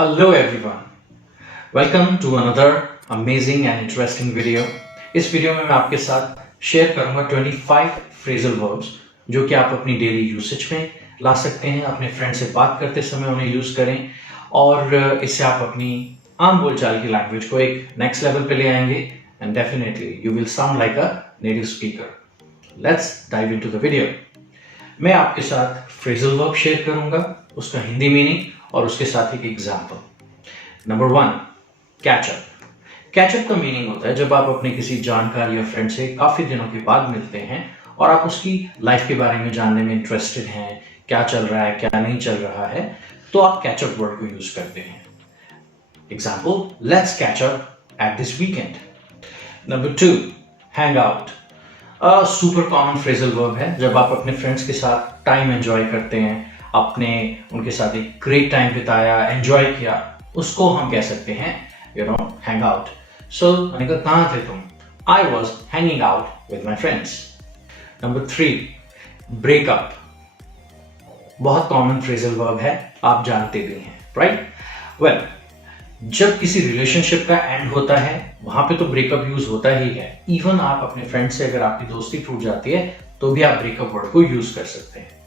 Hello everyone, welcome to another amazing and interesting video. इस video में मैं आपके साथ शेयर करूंगा 25 फ्रेजल वर्ब्स जो कि आप अपनी डेली यूसेज में ला सकते हैं, अपने फ्रेंड से बात करते समय उन्हें यूज करें और इससे आप अपनी आम बोलचाल की लैंग्वेज को एक नेक्स्ट लेवल पे ले आएंगे and definitely you will sound like a native speaker. Let's dive into the video. मैं आपके साथ फ्रेजल वर्ब शेयर करूंगा, उसका हिंदी मीनिंग और उसके साथ एक एग्जाम्पल. Number 1, catch up. कैचअप का मीनिंग होता है जब आप अपने किसी जानकार या फ्रेंड से काफी दिनों के बाद मिलते हैं और आप उसकी लाइफ के बारे में जानने में इंटरेस्टेड हैं, क्या चल रहा है क्या नहीं चल रहा है, तो आप कैचअप वर्ड को यूज करते हैं. Example, let's catch up at this weekend. Number 2, hang out. Super common phrasal verb है जब आप अपने फ्रेंड्स के साथ टाइम एंजॉय करते हैं, आपने उनके साथ एक ग्रेट टाइम बिताया, एंजॉय किया, उसको हम कह सकते हैं हैंग आउट. सो मैंने कहा कहाँ थे तुम? I was hanging out with my friends. Number 3, breakup. बहुत कॉमन फ्रेजल वर्ब है, आप जानते भी हैं, राइट? वेल, जब किसी रिलेशनशिप का एंड होता है वहां पे तो ब्रेकअप यूज होता ही है. इवन आप अपने फ्रेंड से अगर आपकी दोस्ती टूट जाती है तो भी आप ब्रेकअप वर्ड को यूज कर सकते हैं.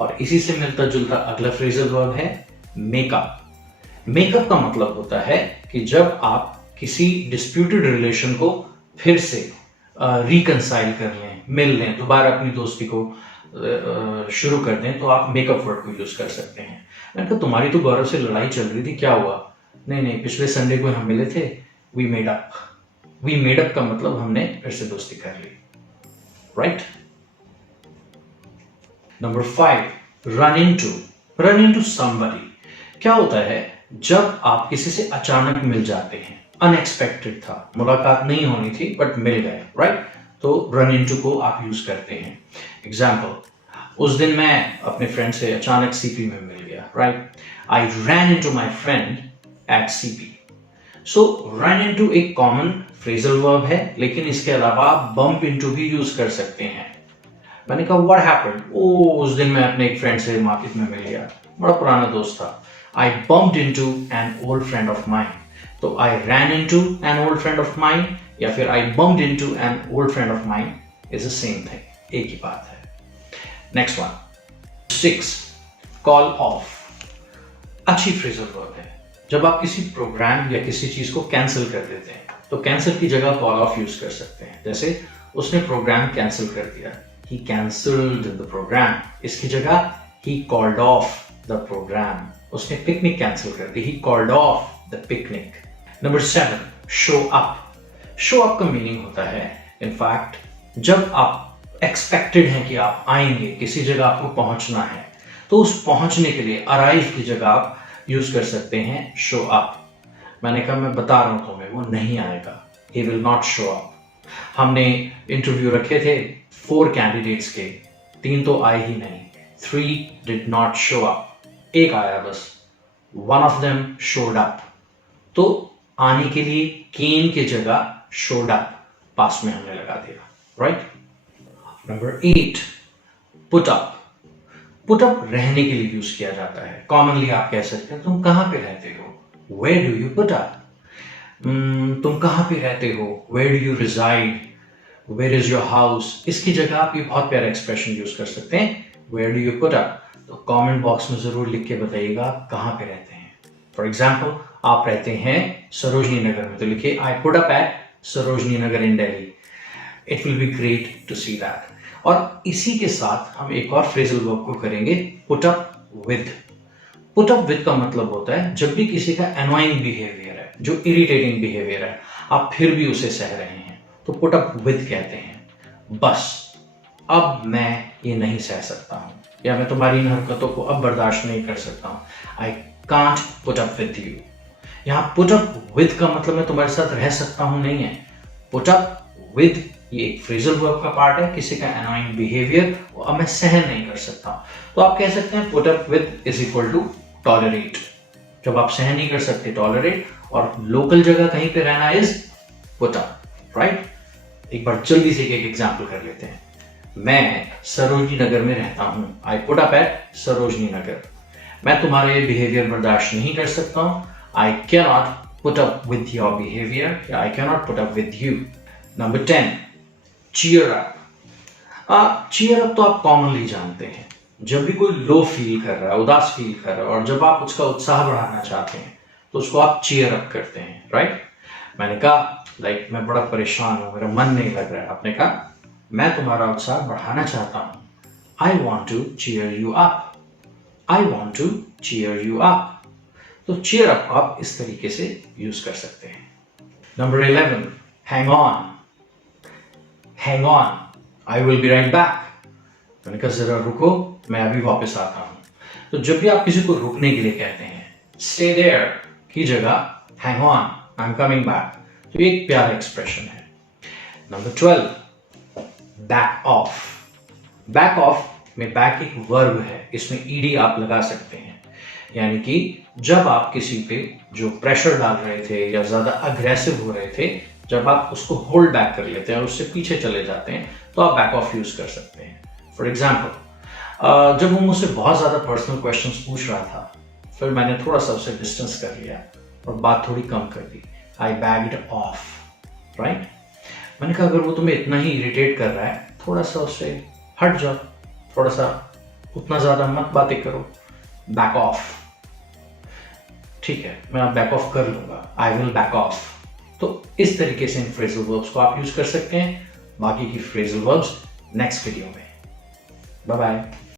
और इसी से मिलता जुलता अगला फ्रेजल वर्ब है मेकअप. मेकअप का मतलब होता है कि जब आप किसी डिस्प्यूटेड रिलेशन को फिर से रिकंसाइल कर लें, मिल लें, दोबारा अपनी दोस्ती को शुरू कर दें, तो आप मेकअप वर्ड को यूज कर सकते हैं. मैंने कहा तुम्हारी तो गौरव से लड़ाई चल रही थी, क्या हुआ? नहीं, पिछले संडे को हम मिले थे, we made up. We made up का मतलब हमने फिर से दोस्ती कर ली, right? Number 5, run into. Run into somebody. क्या होता है जब आप किसी से अचानक मिल जाते हैं, अनएक्सपेक्टेड था, मुलाकात नहीं होनी थी बट मिल गए, राइट? तो रन इनटू को आप यूज करते हैं. एग्जाम्पल, उस दिन मैं अपने फ्रेंड से अचानक सीपी में मिल गया, right? I ran into my friend at CP. So run into एक कॉमन फ्रेजल वर्ब है, लेकिन इसके अलावा आप बम्प इनटू भी यूज कर सकते हैं. मैंने कहा व्हाट हैपेंड? उस दिन मैं अपने एक फ्रेंड से मार्केट में मिल गया, बड़ा पुराना दोस्त था. I bumped into an old friend of mine. तो I ran into an old friend of mine या फिर I bumped into an old friend of mine is the same thing, एक ही बात है. Next one, 6, call off. अच्छी phrasal verb है जब आप किसी प्रोग्राम या किसी चीज को कैंसिल कर देते हैं, तो कैंसिल की जगह कॉल ऑफ यूज कर सकते हैं. जैसे उसने प्रोग्राम कैंसिल कर दिया, he cancelled the program. इसकी जगह he called off the program. उसने पिकनिक कैंसिल कर दी, he called off the picnic. Number 7, show up. show up का मीनिंग होता है इनफैक्ट जब आप एक्सपेक्टेड हैं कि आप आएंगे, किसी जगह आपको पहुंचना है, तो उस पहुंचने के लिए अराइव की जगह आप यूज कर सकते हैं show up. मैंने कहा मैं बता रहा हूं तुम्हें, वो नहीं आएगा, he will not show up. हमने इंटरव्यू रखे थे 4 कैंडिडेट्स के, 3 तो आए ही नहीं, 3 डिड नॉट शो अप, एक आया बस, one of them showed up. तो आने के लिए केम के जगह शोड अप पास में हमने लगा दिया, right? Number 8, put up. Put up रहने के लिए यूज किया जाता है. कॉमनली आप कह सकते हैं तुम कहां पे रहते हो, where do you put up. तुम कहां पे रहते हो, where do you reside, where is your house. इसकी जगह आप ये बहुत प्यारा एक्सप्रेशन यूज कर सकते हैं, where do you put up. तो कमेंट बॉक्स में जरूर लिख के बताइएगा आप कहां पे रहते हैं. फॉर एग्जाम्पल, आप रहते हैं सरोजनी नगर में, तो लिखिए I put up at Sarojini Nagar in Delhi. It will be great to see that. और इसी के साथ हम एक और फ्रेजल वर्ब को करेंगे, put up with. Put up with का मतलब होता है जब भी किसी का एनोइंग बिहेवियर है, जो इरिटेटिंग बिहेवियर है, आप फिर भी उसे सह रहे हैं, तो पुट अप विद कहते हैं. बस अब मैं ये नहीं सह सकता हूं, या मैं तुम्हारी इन हरकतों को अब बर्दाश्त नहीं कर सकता हूं. I can't put up with you. यहां पुट अप विद का मतलब मैं तुम्हारे साथ रह सकता हूं नहीं है. पुट अप विद ये एक फ्रेजल वर्ब का पार्ट है, किसी का एनोइंग बिहेवियर वो अब मैं सहन नहीं कर सकता. तो आप कह सकते हैं put up with is equal to tolerate. जब आप सहन नहीं कर सकते टॉलरेट, और लोकल जगह कहीं पे रहना इज पुट अप, राइट? एक बार जल्दी से एक एग्जाम्पल कर लेते हैं. मैं सरोजनी नगर में रहता हूं, I put up at Sarojini Nagar. मैं तुम्हारे बिहेवियर बर्दाश्त नहीं कर सकता हूं, I cannot put up with your behavior, या I cannot put up with you. Number 10, cheer up. Cheer up तो आप कॉमनली जानते हैं, जब भी कोई लो फील कर रहा है, उदास फील कर रहा है, और जब आप उसका उत्साह बढ़ाना चाहते हैं तो उसको आप चीयर अप करते हैं, राइट? मैंने कहा लाइक मैं बड़ा परेशान हूं, मेरा मन नहीं लग रहा है, आपने कहा मैं तुम्हारा उत्साह बढ़ाना चाहता हूं, I want to cheer you up, I want to cheer you up. तो चीयर अप आप इस तरीके से यूज कर सकते हैं. Number 11, hang on. Hang on, I will be right back. मैंने कहा जरा रुको, मैं अभी वापस आता हूं. तो जब भी आप किसी को रुकने के लिए कहते हैं, स्टे देयर की जगह hang on, I am coming back. तो ये एक प्यारा एक्सप्रेशन है. Number 12, back of. Back of में बैक एक वर्ब है, इसमें ईडी आप लगा सकते हैं. यानी कि जब आप किसी पे जो प्रेशर डाल रहे थे या ज्यादा अग्रेसिव हो रहे थे, जब आप उसको होल्ड बैक कर लेते हैं और उससे पीछे चले जाते हैं, तो आप बैक ऑफ यूज कर सकते हैं. फॉर एग्जाम्पल, जब वो मुझसे बहुत ज्यादा पर्सनल क्वेश्चंस पूछ रहा था, फिर मैंने थोड़ा सा उससे डिस्टेंस कर लिया और बात थोड़ी कम कर दी. आई बैक्ड ऑफ, राइट? मैंने कहा अगर वो तुम्हें इतना ही इरिटेट कर रहा है, थोड़ा सा उससे हट जाओ, थोड़ा सा उतना ज्यादा मत बातें करो. Back of. ठीक है, मैं बैक ऑफ कर लूंगा, आई विल बैक ऑफ. तो इस तरीके से इन फ्रेजल वर्ब्स को आप यूज कर सकते हैं. बाकी की फ्रेजल वर्ब्स नेक्स्ट वीडियो में. Bye bye.